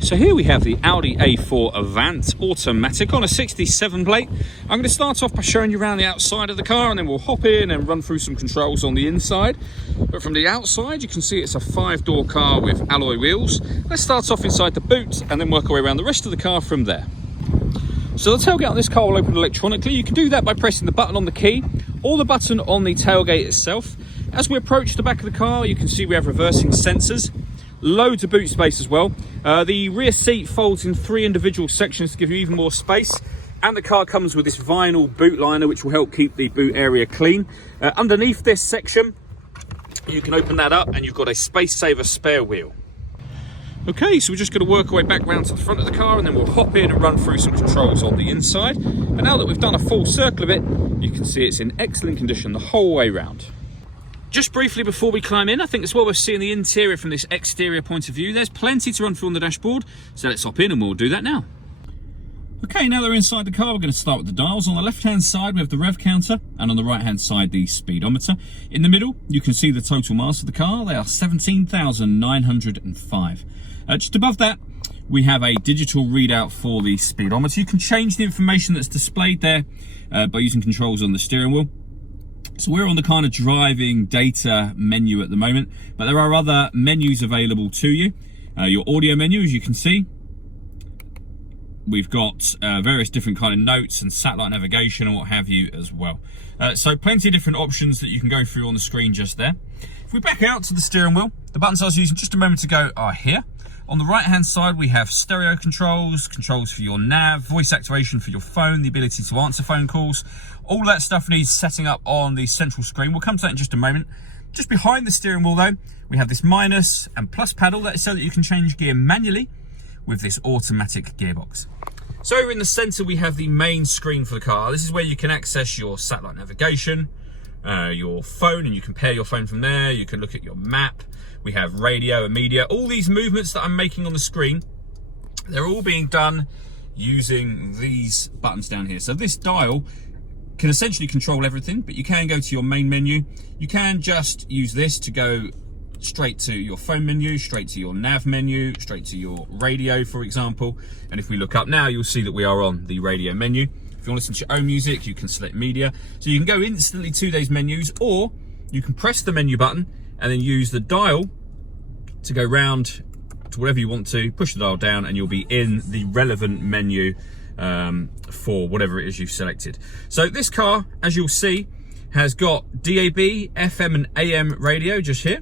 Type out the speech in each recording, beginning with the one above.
So here we have the Audi A4 Avant automatic on a 67 plate. I'm going to start off by showing you around the outside of the car, and then we'll hop in and run through some controls on the inside. But from the outside, you can see it's a 5-door car with alloy wheels. Let's start off inside the boot and then work our way around the rest of the car from there. So the tailgate on this car will open electronically. You can do that by pressing the button on the key or the button on the tailgate itself. As we approach the back of the car, you can see we have reversing sensors. Loads of boot space as well. The rear seat folds in 3 individual sections to give you even more space. And the car comes with this vinyl boot liner, which will help keep the boot area clean. Underneath this section, you can open that up and you've got a space saver spare wheel. Okay, so we're just going to work our way back round to the front of the car, and then we'll hop in and run through some controls on the inside. And now that we've done a full circle of it, you can see it's in excellent condition the whole way round. Just briefly before we climb in, I think it's well worth seeing the interior from this exterior point of view. There's plenty to run through on the dashboard, so let's hop in and we'll do that now. Okay, now that we're inside the car, we're going to start with the dials. On the left-hand side, we have the rev counter, and on the right-hand side, the speedometer. In the middle, you can see the total miles of the car. They are 17,905. Just above that, we have a digital readout for the speedometer. You can change the information that's displayed there by using controls on the steering wheel. So we're on the kind of driving data menu at the moment, but there are other menus available to you. Your audio menu, as you can see. We've got various different kind of notes and satellite navigation and what have you as well. So plenty of different options that you can go through on the screen just there. If we back out to the steering wheel, the buttons I was using just a moment ago are here. On the right hand side, we have stereo controls, controls for your nav, voice activation for your phone, the ability to answer phone calls. All that stuff needs setting up on the central screen. We'll come to that in just a moment. Just behind the steering wheel though, we have this minus and plus paddle. That is so that you can change gear manually with this automatic gearbox. So over in the center, we have the main screen for the car. This is where you can access your satellite navigation, your phone, and you can pair your phone from there. You can look at your map. We have radio and media. All these movements that I'm making on the screen, they're all being done using these buttons down here. So this dial can essentially control everything, but you can go to your main menu. You can just use this to go straight to your phone menu, straight to your nav menu, straight to your radio, for example. And if we look up now, you'll see that we are on the radio menu. If you want to listen to your own music, you can select media. So you can go instantly to those menus, or you can press the menu button and then use the dial to go round to whatever you want to, push the dial down, and you'll be in the relevant menu for whatever it is you've selected. So this car, as you'll see, has got DAB, FM and AM radio just here.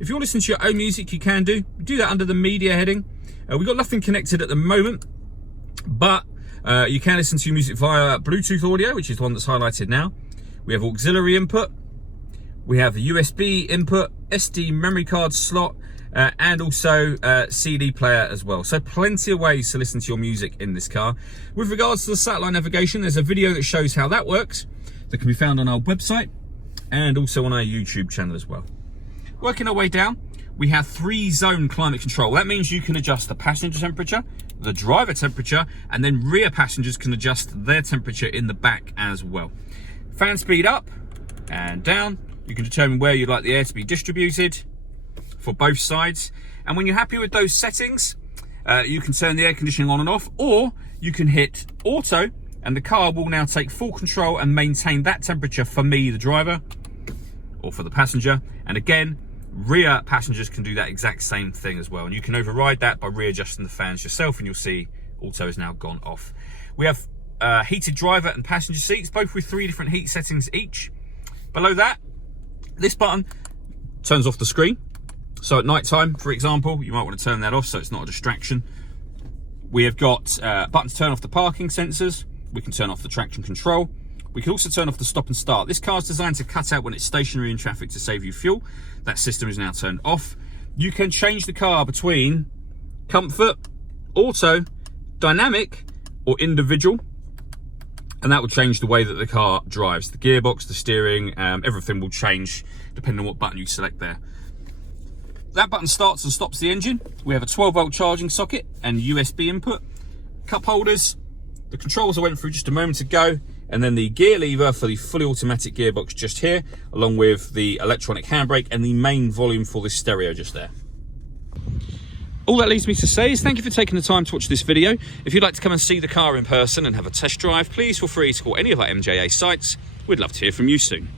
If you want to listen to your own music, you can do that under the media heading. We've got nothing connected at the moment, but you can listen to your music via Bluetooth audio, which is the one that's highlighted now. We have auxiliary input. We have a USB input, SD memory card slot, and also CD player as well. So plenty of ways to listen to your music in this car. With regards to the satellite navigation, there's a video that shows how that works that can be found on our website and also on our YouTube channel as well. Working our way down, we have 3-zone climate control. That means you can adjust the passenger temperature, the driver temperature, and then rear passengers can adjust their temperature in the back as well. Fan speed up and down. You can determine where you'd like the air to be distributed for both sides. And when you're happy with those settings, you can turn the air conditioning on and off, or you can hit auto, and the car will now take full control and maintain that temperature for me, the driver, or for the passenger. And again, rear passengers can do that exact same thing as well. And you can override that by readjusting the fans yourself, and you'll see auto has now gone off. We have heated driver and passenger seats, both with 3 different heat settings each. Below that, this button turns off the screen. So at night time, for example, you might want to turn that off so it's not a distraction. We have got buttons to turn off the parking sensors. We can turn off the traction control. We can also turn off the stop and start. This car is designed to cut out when it's stationary in traffic to save you fuel. That system is now turned off. You can change the car between comfort, auto, dynamic, or individual. And that will change the way that the car drives. The gearbox, the steering, everything will change depending on what button you select there. That button starts and stops the engine. We have a 12-volt charging socket and USB input. Cup holders, the controls I went through just a moment ago, and then the gear lever for the fully automatic gearbox just here, along with the electronic handbrake and the main volume for this stereo just there. All that leaves me to say is thank you for taking the time to watch this video. If you'd like to come and see the car in person and have a test drive, please feel free to call any of our MJA sites. We'd love to hear from you soon.